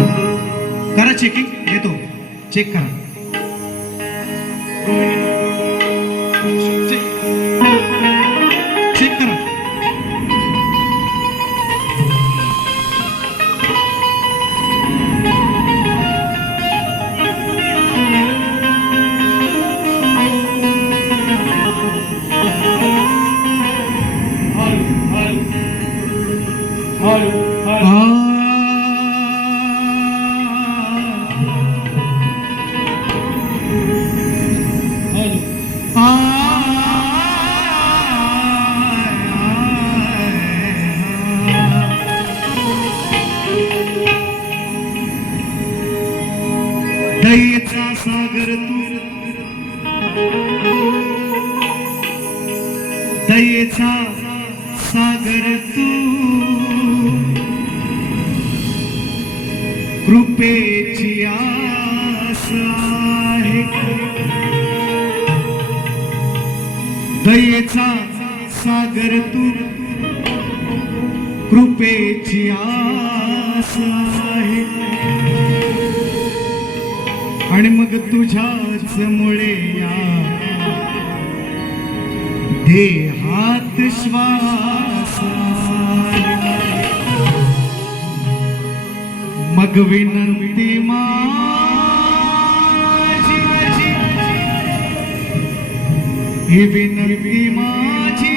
करा चेकिंग येतो. चेक करा. दयेचा सागर तू. कृपेची आहे. दयेचा सागर तू. कृपेची आस आहे. आणि मग तुझ्याच मुळे या देहात श्वास आला. मग विनंती माझी ही विनंती माझी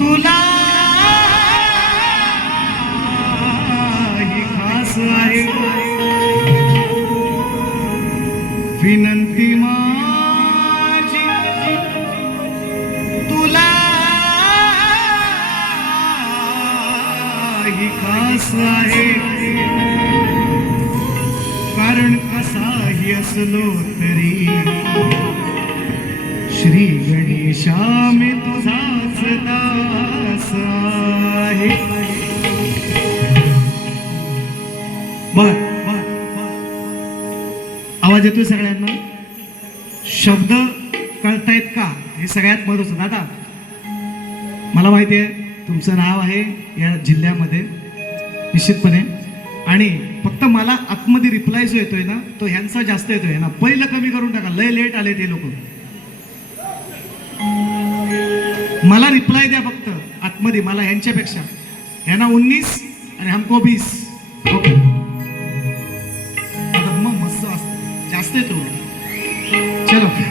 तुला ही खास आहे विनंती माझी त्रास आहे. कारण कसाही असलो तरी. श्री गणेशा मी तुझाच दास आहे. बर बर. आवाज येतोय सगळ्यांना? शब्द कळतायत का? हे सगळ्यात महत्वाचं. दादा मला माहिती आहे तुमचं नाव आहे या जिल्ह्यामध्ये. निश्चितपणे. आणि फक्त मला आतमध्ये रिप्लाय जो येतोय ना तो ह्यांचा जास्त येतोय ना. पहिलं कमी करून टाका. लय लेट आले ते लोक. मला रिप्लाय द्या फक्त आतमध्ये मला ह्यांच्यापेक्षा. ह्यांना उन्नीस आणि हमको बीस ओके. मग मस्त जास्त येतो. चलो.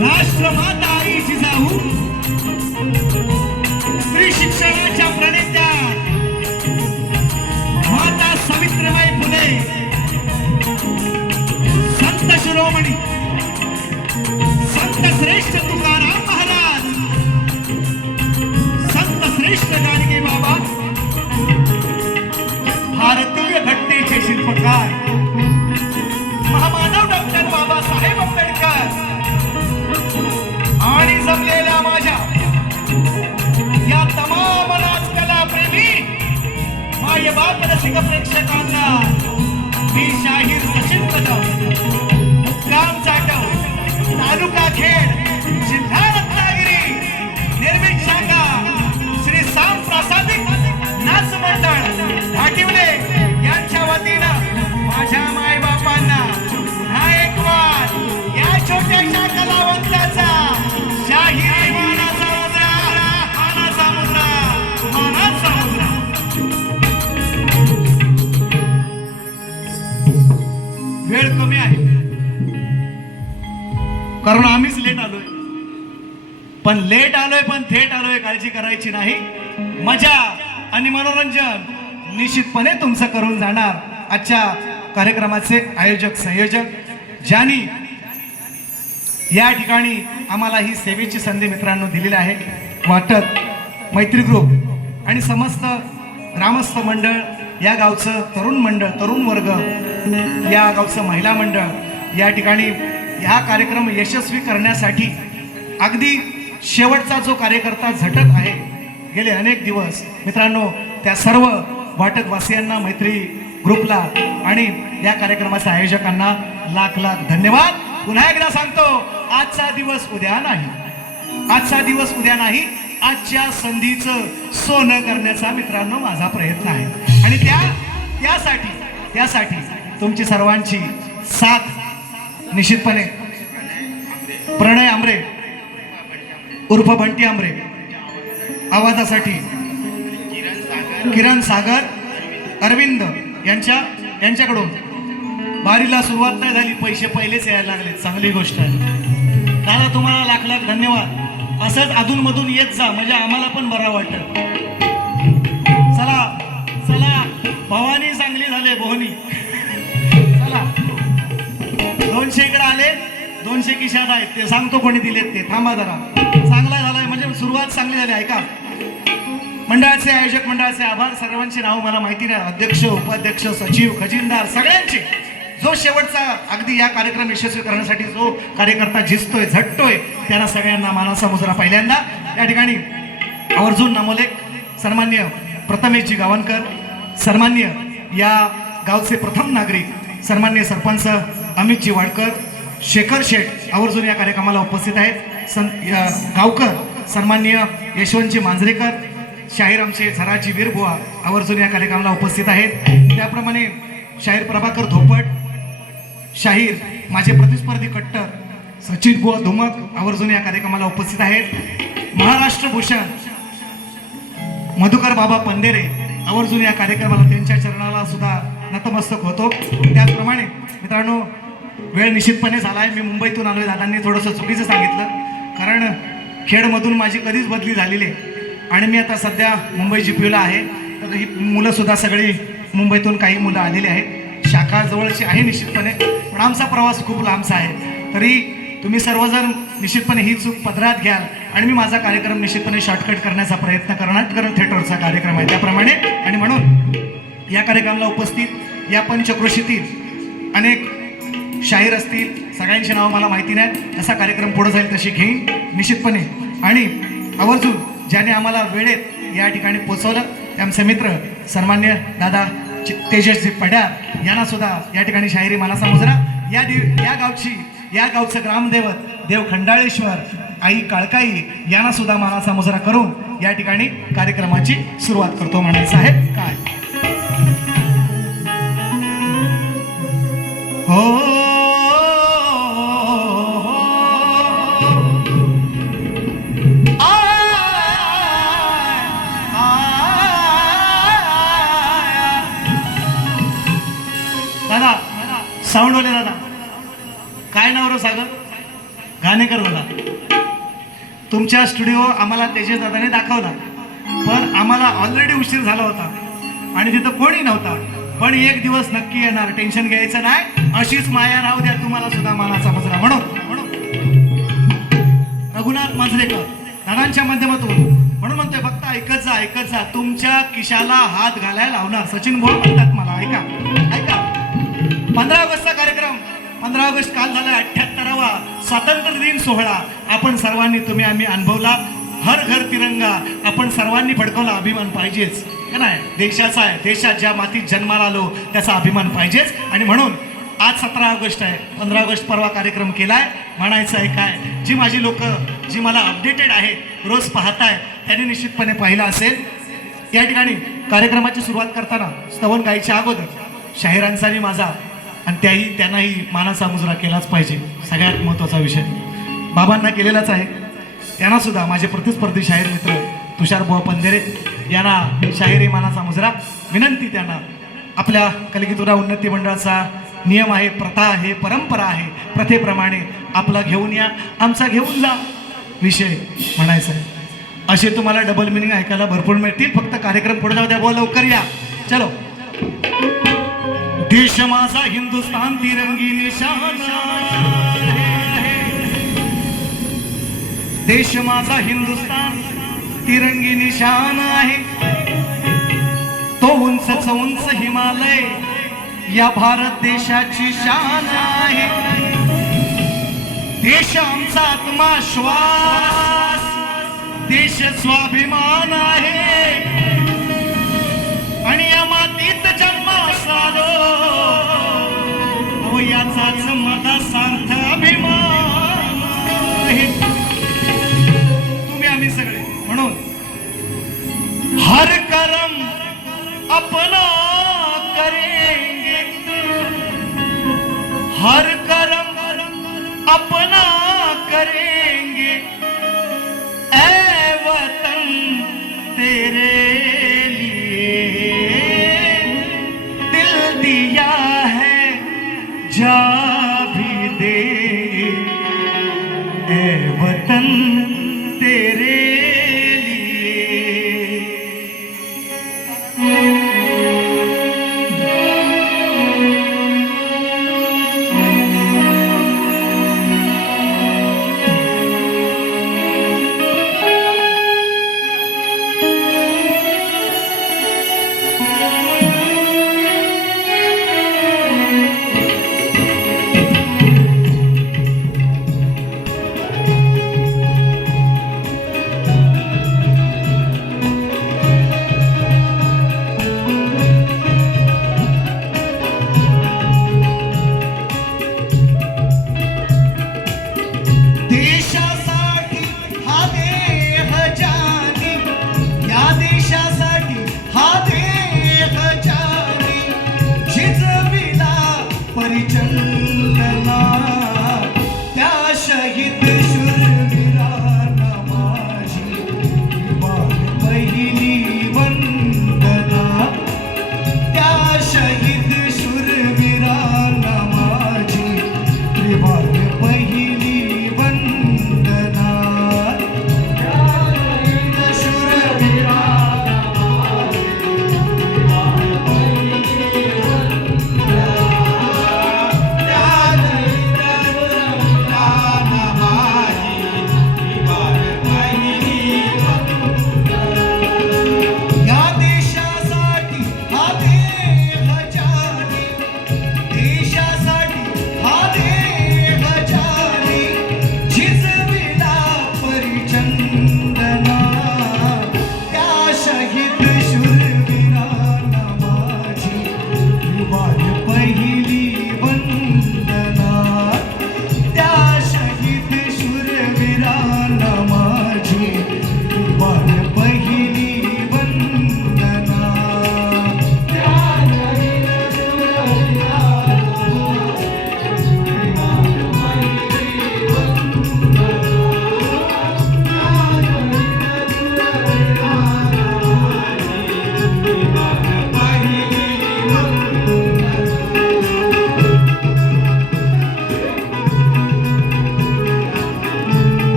राष्ट्रमाता आई जिजाऊ स्त्री शिक्षणाच्या प्रणेत्या माता सावित्रीबाई फुले. संत संत श्रेष्ठ Sing a flick, कारण आम्हीच लेट आलोय. पण लेट आलोय पण थेट आलोय काळजी करायची नाही. मजा आणि मनोरंजन निश्चितपणे तुमचं करून जाणार आजच्या कार्यक्रमाचे आयोजक संयोजक. ज्यांनी या ठिकाणी आम्हाला ही सेवेची संधी मित्रांनो दिलेली आहे. वाटत मैत्री ग्रुप आणि समस्त ग्रामस्थ मंडळ या गावचं तरुण मंडळ तरुण वर्ग या गावचं महिला मंडळ या ठिकाणी ह्या कार्यक्रम यशस्वी करण्यासाठी अगदी शेवटचा जो कार्यकर्ता झटत आहे गेले अनेक दिवस मित्रांनो त्या सर्व वाटकवासियांना मैत्री ग्रुपला आणि या कार्यक्रमाच्या आयोजकांना लाख लाख धन्यवाद. पुन्हा एकदा सांगतो आजचा दिवस उद्या नाही. आजचा दिवस उद्या नाही आजच्या संधीचं सोनं करण्याचा मित्रांनो माझा प्रयत्न आहे. आणि त्या त्यासाठी त्यासाठी तुमची सर्वांची साथ निश्चितपणे. प्रणय आमरे उर्फ बंटी आमरे आवाजासाठी किरण सागर अरविंद यांच्या यांच्याकडून बारीला सुरुवात नाही झाली पैसे पहिलेच यायला लागले चांगली गोष्ट आहे. दादा तुम्हाला लाख लाख धन्यवाद. असंच अधूनमधून येत जा म्हणजे आम्हाला पण बरं वाटत. चला चला भवानी चांगली झाले भवानी. चला. दोनशे इकडे आले दोनशे किशात आहेत. ते सांगतो कोणी दिलेत ते. थांबा जरा. चांगला झालाय म्हणजे सुरुवात चांगली झाली ऐका. मंडळाचे आयोजक मंडळाचे आभार. सर्वांची नाव मला माहिती नाही. अध्यक्ष उपाध्यक्ष सचिव खजिनदार सगळ्यांचे. जो शेवटचा अगदी या कार्यक्रम यशस्वी करण्यासाठी जो कार्यकर्ता झिजतोय झटतोय त्यांना सगळ्यांना मानाचा मुजरा पहिल्यांदा. या ठिकाणी आवर्जून नामोलेख सन्मान्य प्रथमेशजी गावणकर सन्मान्य या गावचे प्रथम नागरिक सन्मान्य सरपंच अमित वाडकर शेखर शेठ आवर्जून या कार्यक्रमाला उपस्थित आहेत. सन गावकर सन्मान्य यशवंतजी मांजरेकर शाहीर आमचे झराजी वीरबुवा आवर्जून या कार्यक्रमाला उपस्थित आहेत. त्याप्रमाणे शाहीर प्रभाकर धोपट शाहीर माझे प्रतिस्पर्धी कट्टर सचिन बुवा धुमक आवर्जून या कार्यक्रमाला उपस्थित आहेत. महाराष्ट्र भूषण मधुकर बाबा पंधेरे आवर्जून या कार्यक्रमाला त्यांच्या चरणाला सुद्धा नतमस्तक होतो. त्याचप्रमाणे मित्रांनो वेळ निश्चितपणे झाला आहे मी मुंबईतून आलोय. दादांनी थोडंसं चुकीचं सांगितलं. कारण खेडमधून माझी कधीच बदली झालेली आहे. आणि मी आता सध्या मुंबई जी पीला आहे. तर ही मुलंसुद्धा सगळी मुंबईतून काही मुलं आलेली आहेत. शाखा जवळची आहे निश्चितपणे. पण आमचा प्रवास खूप लांबचा आहे. तरी तुम्ही सर्वजण निश्चितपणे ही चूक पदरात घ्याल. आणि मी माझा कार्यक्रम निश्चितपणे शॉर्टकट करण्याचा प्रयत्न करणार. कारण थिएटरचा कार्यक्रम आहे त्याप्रमाणे. आणि म्हणून या कार्यक्रमाला उपस्थित या पंचकृषीतील अनेक शाहीर असतील सगळ्यांची नावं मला माहिती नाही. असा कार्यक्रम पुढे जाईल तशी घेईन निश्चितपणे. आणि आवर्जून ज्याने आम्हाला वेळेत या ठिकाणी पोचवलं ते आमचे मित्र सन्मान्य दादा चि- तेजसजी पड्यार यांना सुद्धा या ठिकाणी शाहिरी मला समजला या दिव या गावची या गावचं ग्रामदैवत देव खंडाळेश्वर आई काळकाई यांना सुद्धा मानाचा मुजरा करून या ठिकाणी कार्यक्रमाची सुरुवात करतो म्हणायचं आहे. काय? तुमच्या स्टुडिओ आम्हाला तेजस दादाने दाखवला. पण आम्हाला ऑलरेडी उशीर झाला होता. आणि तिथं कोणी नव्हता. पण एक दिवस नक्की येणार. टेन्शन घ्यायचं नाही. अशीच माया राहू द्या. तुम्हाला सुद्धा मानाचा मजरा. म्हणून म्हणून. रघुनाथ मांजरेकर दादांच्या माध्यमातून. म्हणून म्हणतोय फक्त ऐकत जा ऐकत जा. तुमच्या किशाला हात घालायला लावणार. सचिन भोळ म्हणतात मला. ऐका. ऐका. पंधरा ऑगस्टचा कार्यक्रम. पंधरा ऑगस्ट काल झाला अठ्याहत्तरावा स्वातंत्र्य दिन सोहळा. आपण सर्वांनी तुम्ही आम्ही अनुभवला. हर घर तिरंगा आपण सर्वांनी भडकवला अभिमान पाहिजेच. का नाही देशाचा आहे देशात ज्या मातीत जन्माला आलो त्याचा अभिमान पाहिजेच. आणि म्हणून आज सतरा ऑगस्ट आहे. पंधरा ऑगस्ट परवा कार्यक्रम केलाय. म्हणायचं आहे काय? जी माझी लोक जी मला अपडेटेड आहेत रोज पाहताय त्यांनी निश्चितपणे पाहिलं असेल. या ठिकाणी कार्यक्रमाची सुरुवात करताना स्तवन गायच्या अगोदर शाहिरांचा आणि माझा आणि त्याही त्यांनाही मानाचा मुजरा केलाच पाहिजे. सगळ्यात महत्त्वाचा विषय. बाबांना केलेलाच आहे. त्यांना सुद्धा माझे प्रतिस्पर्धी शाहीर मित्र तुषार बुवा पंधेरे यांना शाहिरी मानाचा मुजरा. विनंती त्यांना. आपल्या कलगीतुरा उन्नती मंडळाचा नियम आहे प्रथा आहे परंपरा आहे. प्रथेप्रमाणे आपला घेऊन या. आमचा घेऊन जा. विषय म्हणायचा आहे. असे तुम्हाला डबल मिनिंग ऐकायला भरपूर मिळतील. फक्त कार्यक्रम पुढे जाऊ द्या. बुवा लवकर या. चलो. देश माझा हिंदुस्तान तिरंगी निशान. देश माझा हिंदुस्तान तिरंगी निशान आहे. तो उंच उंच हिमालय या भारत देशाची शान आहे. देश आमचा आत्मा श्वास. देश स्वाभिमान आहे. अपना करेंगे हर करम अपना करेंगे। ऐ वतन तेरे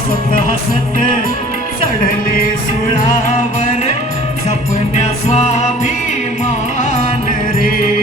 हसत हसत चढले सुळावर जपण्या स्वाभिमान रे.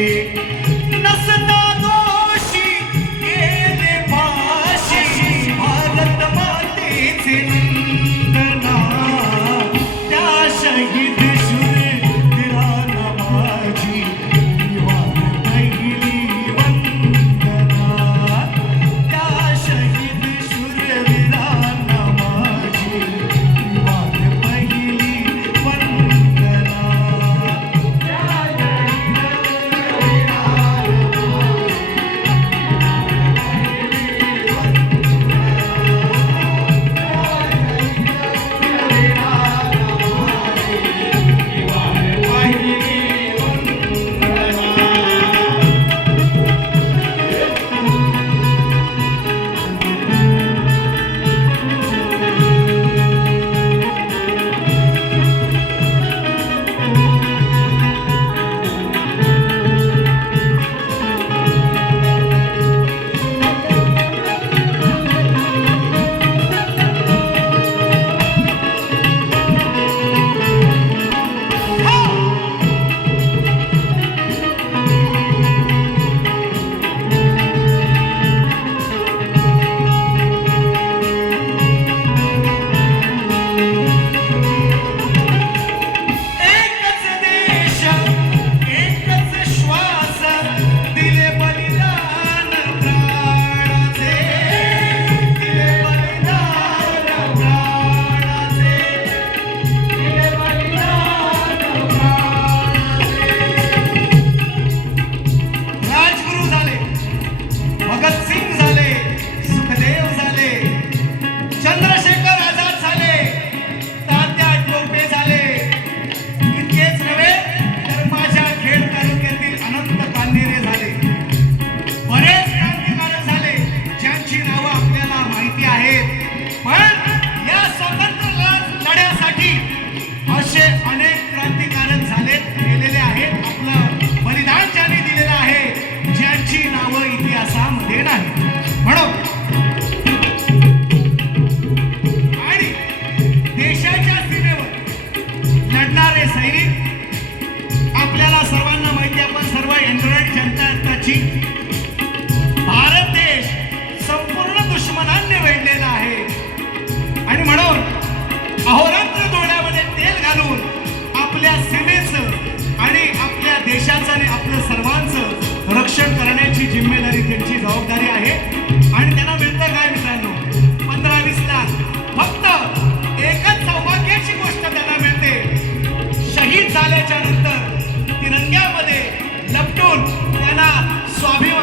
त्यांना